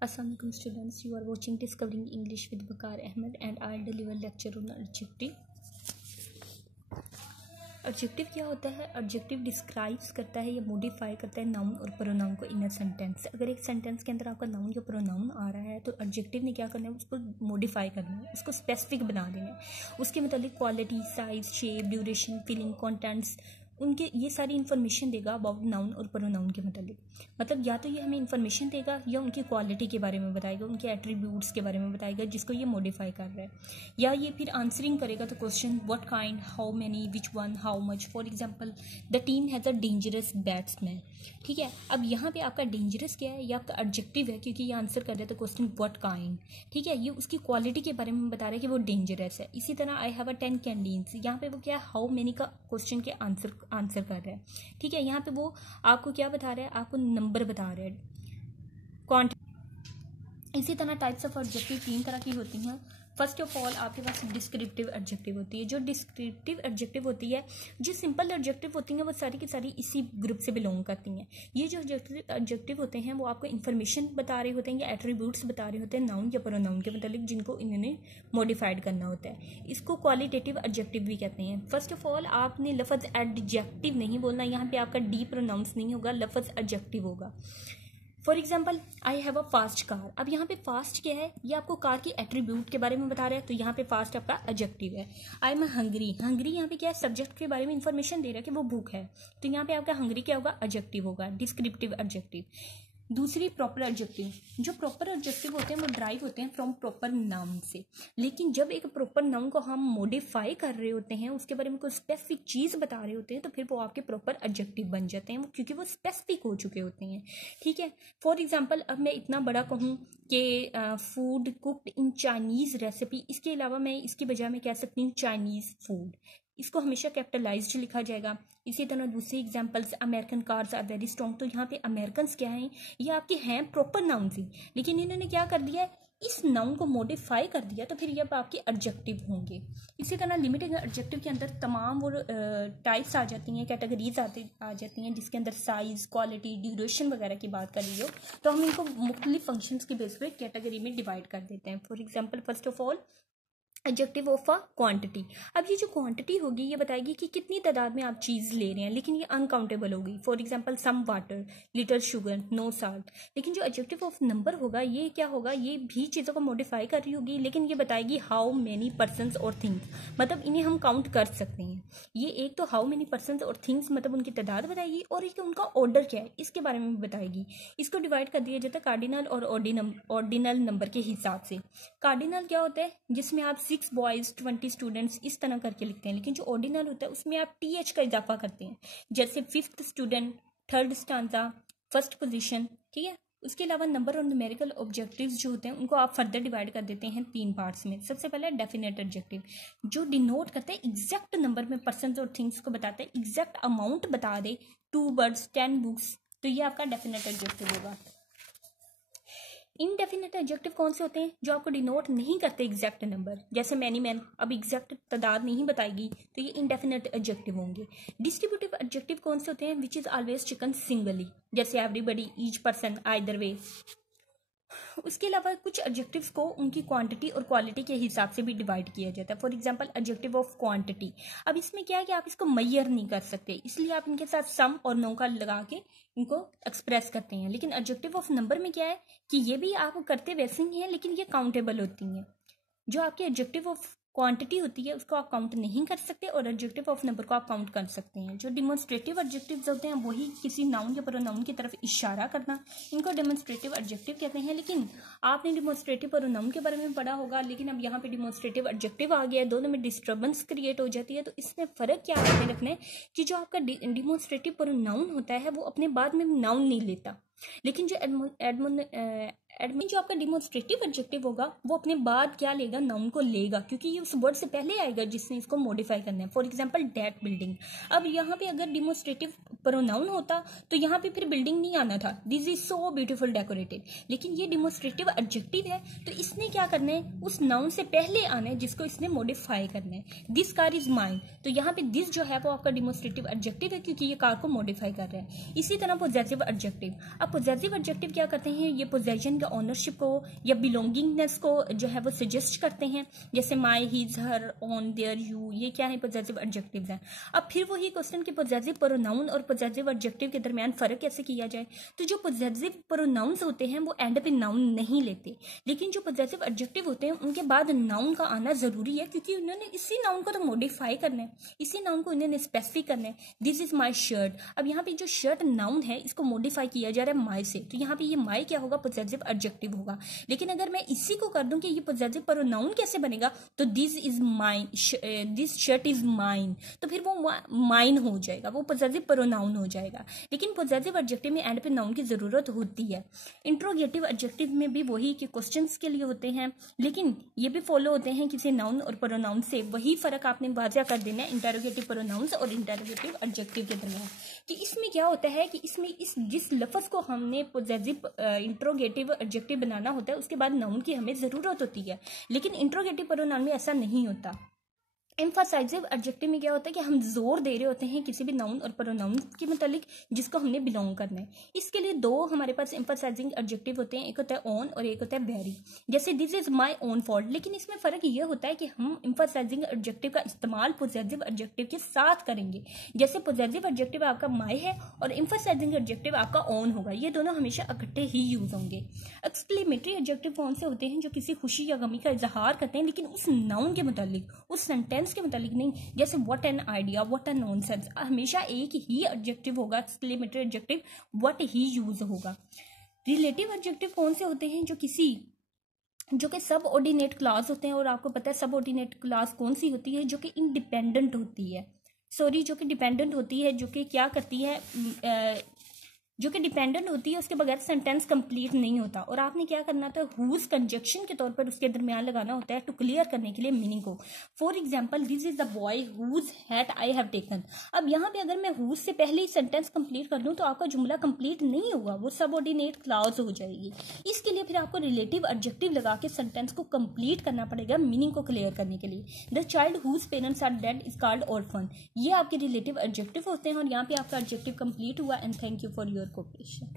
Assalamualaikum students, you are watching Discovering English with Bakar Ahmed and I'll deliver lecture on adjective. Adjective क्या होता है? Adjective describes करता है या modify करता है नाउन और प्रोनाउन को इन अ सेंटेंस। अगर एक सेंटेंस के अंदर आपका नाउन या प्रोनाउन आ रहा है तो एडजेक्टिव ने क्या करना है, उसको मॉडिफाई करना है, उसको स्पेसिफिक बना देना है। उसके मतलब quality, size, shape, duration, feeling, contents, उनके ये सारी इन्फॉर्मेशन देगा अबाउट नाउन और प्रोनाउन के मतलब या तो ये हमें इन्फॉर्मेशन देगा या उनकी क्वालिटी के बारे में बताएगा, उनके एट्रीब्यूट्स के बारे में बताएगा जिसको ये मॉडिफाई कर रहा है। या ये फिर आंसरिंग करेगा तो question what kind, how many, which one, how much. For example the team has a dangerous batsman. ठीक है, अब यहाँ पे आपका डेंजरस क्या है? ये आपका एडजेक्टिव है क्योंकि ये आंसर कर रहा है तो क्वेश्चन व्हाट काइंड। ठीक है, ये उसकी क्वालिटी के बारे में बता रहा है कि वो डेंजरस है। इसी तरह आई हैव अ 10 कैंडीज, यहाँ पे वो क्या है, हाउ मेनी का क्वेश्चन के आंसर कर रहा है। ठीक है, यहाँ पे वो आपको क्या बता रहा है, आपको नंबर बता रहा है, क्वांटिटी। इसी तरह टाइप्स ऑफ एडजेक्टिव 3 तरह की होती हैं। फर्स्ट ऑफ ऑल आपके पास डिस्क्रिप्टिव एडजेक्टिव होती है। जो डिस्क्रिप्टिव एडजेक्टिव होती है, जो सिंपल एडजेक्टिव होती हैं, वो सारी की सारी इसी ग्रुप से बिलोंग करती हैं। ये जो एडजेक्टिव होते हैं वो आपको इन्फॉर्मेशन बता रहे होते हैं या एट्रीब्यूट्स बता रहे होते हैं नाउन या प्रोनाउन के मतलब, जिनको इन्होंने मॉडिफाइड करना होता है। इसको क्वालिटेटिव एडजेक्टिव भी कहते हैं। फर्स्ट ऑफ ऑल आपने लफ्ज एडजेक्टिव नहीं बोलना, यहाँ पे आपका डी प्रोनाउंस नहीं होगा, लफ्ज एडजेक्टिव होगा। For example I have a fast car. अब यहाँ पे फास्ट क्या है, ये आपको कार की एट्रीब्यूट के बारे में बता रहा है, तो यहाँ पे फास्ट आपका एडजेक्टिव है। आई एम हंग्री, हंग्री यहाँ पे क्या है, सब्जेक्ट के बारे में इंफॉर्मेशन दे रहा है कि वो भूख है, तो यहाँ पे आपका हंग्री क्या होगा, एडजेक्टिव होगा, डिस्क्रिप्टिव एडजेक्टिव। दूसरी प्रॉपर एडजेक्टिव। जो प्रॉपर एडजेक्टिव होते हैं वो ड्राइव होते हैं फ्रॉम प्रॉपर नाउन से। लेकिन जब एक प्रॉपर नाउन को हम मॉडिफाई कर रहे होते हैं, उसके बारे में कोई स्पेसिफिक चीज़ बता रहे होते हैं, तो फिर वो आपके प्रॉपर एडजेक्टिव बन जाते हैं, क्योंकि वो स्पेसिफिक हो चुके होते हैं। ठीक है, फॉर एग्जाम्पल अब मैं इतना बड़ा कहूँ कि food cooked in Chinese recipe, इसके अलावा मैं इसकी बजाय मैं कह सकती हूँ चाइनीज़ फूड, इसको हमेशा कैपिटलाइज्ड लिखा जाएगा। इसी तरह दूसरी examples, American cars are very strong, तो यहाँ पे अमेरिकन्स क्या हैं, ये आपके हैं प्रॉपर नाउन से, लेकिन इन्होंने क्या कर दिया है, इस नाउन को मॉडिफाई कर दिया, तो फिर ये आपके एडजेक्टिव होंगे। इसी तरह लिमिटिंग एडजेक्टिव के अंदर तमाम वो टाइप्स आ जाती हैं, कैटेगरीज आ जाती हैं, जिसके अंदर साइज, क्वालिटी, ड्यूरेशन वगैरह की बात कर रही हो, तो हम इनको मुख्तलिफ फंक्शंस के बेस पे कैटेगरी में डिवाइड कर देते हैं। For example first of all adjective of a quantity. अब ये जो क्वांटिटी होगी ये बताएगी कि कितनी तादाद में आप चीज़ ले रहे हैं, लेकिन ये अनकाउंटेबल होगी। For example some water, little sugar, no salt. लेकिन जो एडजेक्टिव ऑफ नंबर होगा ये क्या होगा, ये भी चीज़ों को मॉडिफाई कर रही होगी, लेकिन ये बताएगी हाउ मेनी पर्सनस और थिंग्स, मतलब इन्हें हम काउंट कर सकते हैं। ये एक तो हाउ मेनी पर्सनस और थिंग्स मतलब उनकी तादाद बताएगी, और एक उनका ऑर्डर क्या है इसके बारे में भी बताएगी। इसको डिवाइड कर दिया जाता है कार्डिनल और ऑर्डिनल नंबर के हिसाब से। कार्डिनल क्या होता है, जिसमें आप 6 बॉयज 20 स्टूडेंट्स इस तरह करके लिखते हैं, लेकिन जो ऑर्डिनल होता है उसमें आप th का इजाफा करते हैं, जैसे 5th student, 3rd stanza, 1st position. ठीक है, उसके अलावा नंबर और न्यूमेरिकल ऑब्जेक्टिव्स जो होते हैं उनको आप फर्दर डिवाइड कर देते हैं 3 पार्ट्स में। सबसे पहले डेफिनेट एडजेक्टिव, जो डिनोट करते हैं एग्जैक्ट नंबर में पर्सन और थिंग्स को बताते हैं, एग्जैक्ट अमाउंट बता दे, 2 बर्ड्स 10 बुक्स, तो ये आपका डेफिनेट एडजेक्टिव होगा। इनडेफिनेट एडजेक्टिव कौन से होते हैं, जो आपको डिनोट नहीं करते एग्जैक्ट नंबर, जैसे मैनी मैन, अब एग्जैक्ट तादाद नहीं बताएगी, तो ये इनडेफिनेट एडजेक्टिव होंगे। डिस्ट्रीब्यूटिव एडजेक्टिव कौन से होते हैं, which is always taken singly, जैसे everybody, each person, either way. उसके अलावा कुछ एडजेक्टिव्स को उनकी क्वांटिटी और क्वालिटी के हिसाब से भी डिवाइड किया जाता है। For example adjective of quantity, अब इसमें क्या है कि आप इसको मैयर नहीं कर सकते, इसलिए आप इनके साथ सम और नो का लगा के इनको एक्सप्रेस करते हैं। लेकिन एडजेक्टिव ऑफ नंबर में क्या है कि ये भी आप करते वैसे ही हैं, लेकिन ये काउंटेबल होती हैं। जो आपके एडजेक्टिव ऑफ क्वांटिटी होती है उसको आप काउंट नहीं कर सकते, और एडजेक्टिव ऑफ नंबर को आप काउंट कर सकते हैं। जो डिमॉन्स्ट्रेटिव एडजेक्टिव्स होते हैं वही किसी नाउन या प्रोनाउन की तरफ इशारा करना, इनको डिमॉन्स्ट्रेटिव एडजेक्टिव कहते हैं। लेकिन आपने डिमॉन्स्ट्रेटिव प्रोनाउन के बारे में पढ़ा होगा, लेकिन अब यहाँ पे डिमॉन्स्ट्रेटिव एडजेक्टिव आ गया है, दोनों में डिस्टर्बेंस क्रिएट हो जाती है। तो इसमें फ़र्क क्या है रखना है कि जो आपका डिमॉन्स्ट्रेटिव प्रोनाउन होता है वो अपने बाद में नाउन नहीं लेता, लेकिन जो एडमिन जो आपका डिमॉन्स्ट्रेटिव एडजेक्टिव होगा वो अपने बाद क्या लेगा, नाउन को लेगा, क्योंकि ये उस वर्ड से पहले आएगा जिसने इसको मॉडिफाई करना है। फॉर एग्जांपल दैट बिल्डिंग, अब यहाँ पे अगर डिमॉन्स्ट्रेटिव प्रोनाउन होता तो यहाँ पे फिर बिल्डिंग नहीं आना था, this is so beautiful decorated, लेकिन ये डिमॉन्स्ट्रेटिव एडजेक्टिव है तो इसने क्या करना है, उस नाउन से पहले आना है जिसको इसने मॉडिफाई करना है। दिस कार इज माइन, तो यहाँ पे दिस जो है वो आपका डिमॉन्स्ट्रेटिव एडजेक्टिव है क्योंकि ये कार को मॉडिफाई कर रहा है। इसी तरह पोजेसिव एडजेक्टिव, अब पोजेसिव एडजेक्टिव क्या करते हैं, ये पोजेशन के ओनरशिप को या बिलोंगिंगनेस को जो है वो सजेस्ट करते हैं, जैसे my, his, her, on, their, you, ये क्या है पॉजेसिव एडजेक्टिव्स हैं। अब फिर वही क्वेश्चन कि पॉजेसिव प्रोनाउन और पॉजेसिव एडजेक्टिव के दरमियान फर्क कैसे किया जाए। तो जो पॉजेसिव प्रोनाउंस होते हैं वो एंड पे नाउन नहीं लेते, लेकिन जो पॉजेसिव एडजेक्टिव होते हैं उनके बाद नाउन का आना जरूरी है, क्योंकि उन्होंने इसी नाउन को तो मॉडिफाई करना है, इसी नाउन को उन्होंने स्पेसिफिक करना है। This is my shirt. अब यहाँ पे जो शर्ट नाउन है इसको मॉडिफाई किया जा रहा है माई से, तो यहाँ पे ये माई क्या होगा, पॉजेसिव एडजेक्टिव होगा। लेकिन अगर मैं इसी को कर दूं कि ये पॉजेसिव प्रोनाउन कैसे बनेगा, तो this is mine, this shirt is mine, तो फिर वो माइन हो जाएगा, वो पॉजेसिव प्रोनाउन हो जाएगा। लेकिन पॉजेसिव एडजेक्टिव में एंड पे नाउन की जरूरत होती है। इंट्रोगेटिव एडजेक्टिव में भी वही कि क्वेश्चंस के लिए होते हैं, लेकिन ये भी फॉलो होते हैं किसी नाउन और प्रोनाउन से। वही फर्क आपने वाज़ा कर देना है इंटरोगेटिव प्रोनाउंस और इंटरोगेटिव एडजेक्टिव के दरमियान, कि इसमें क्या होता है कि इसमें इस जिस लफ्ज़ को हमने पॉजेसिव इंट्रोगेटिव एडजेक्टिव बनाना होता है उसके बाद नाउन की हमें ज़रूरत होती है, लेकिन इंट्रोगेटिव प्रोनाउन में ऐसा नहीं होता। एम्फासाइजिव एडजेक्टिव में क्या होता है कि हम जोर दे रहे होते हैं किसी भी नाउन और प्रोनाउन के मुतालिक जिसको हमने बिलोंग करना है। इसके लिए दो हमारे पास एम्फासाइजिंग एडजेक्टिव होते हैं, एक होता है ऑन और एक होता है वेरी। जैसे this is my own fault, लेकिन इसमें फ़र्क ये होता है कि हम एम्फासाइजिंग एडजेक्टिव का इस्तेमाल पॉजेसिव एडजेक्टिव के साथ करेंगे। जैसे पॉजेसिव एडजेक्टिव आपका माई है और एम्फासाइजिंग एडजेक्टिव आपका ऑन होगा, ये दोनों हमेशा इकट्ठे ही यूज होंगे। एक्सक्लेमेटरी एडजेक्टिव कौन से होते हैं, जो किसी खुशी या गमी का इजहार करते हैं लेकिन उस नाउन के मुतालिक, उस सेंटेंस के मुतालिक नहीं। जैसे what an idea, what an nonsense, हमेशा एक ही एडजेक्टिव होगा, exclamatory adjective what he use होगा। रिलेटिव एडजेक्टिव कौन से होते हैं, जो कि सब ऑर्डिनेट क्लास होते हैं, और आपको पता है सब ऑर्डिनेट क्लास कौन सी होती है, जो कि इंडिपेंडेंट होती है, जो कि डिपेंडेंट होती है, जो कि क्या करती है, जो कि डिपेंडेंट होती है, उसके बगैर सेंटेंस कंप्लीट नहीं होता। और आपने क्या करना था, हुज कंजक्शन के तौर पर उसके दरमियान लगाना होता है टू क्लियर करने के लिए मीनिंग को। For example, this is the boy whose hat I have taken. अब यहाँ पे अगर मैं हुज से पहले ही सेंटेंस कंप्लीट कर दूँ तो आपका जुमला कंप्लीट नहीं होगा, वो सबऑर्डिनेट क्लॉज हो जाएगी। इसके लिए फिर आपको रिलेटिव एडजेक्टिव लगा के सेंटेंस को कंप्लीट करना पड़ेगा मीनिंग को क्लियर करने के लिए। The child whose parents are dead is called orphan, ये आपके रिलेटिव एडजेक्टिव होते हैं, और यहाँ पे आपका एडजेक्टिव कंप्लीट हुआ। And thank you for your cooperation।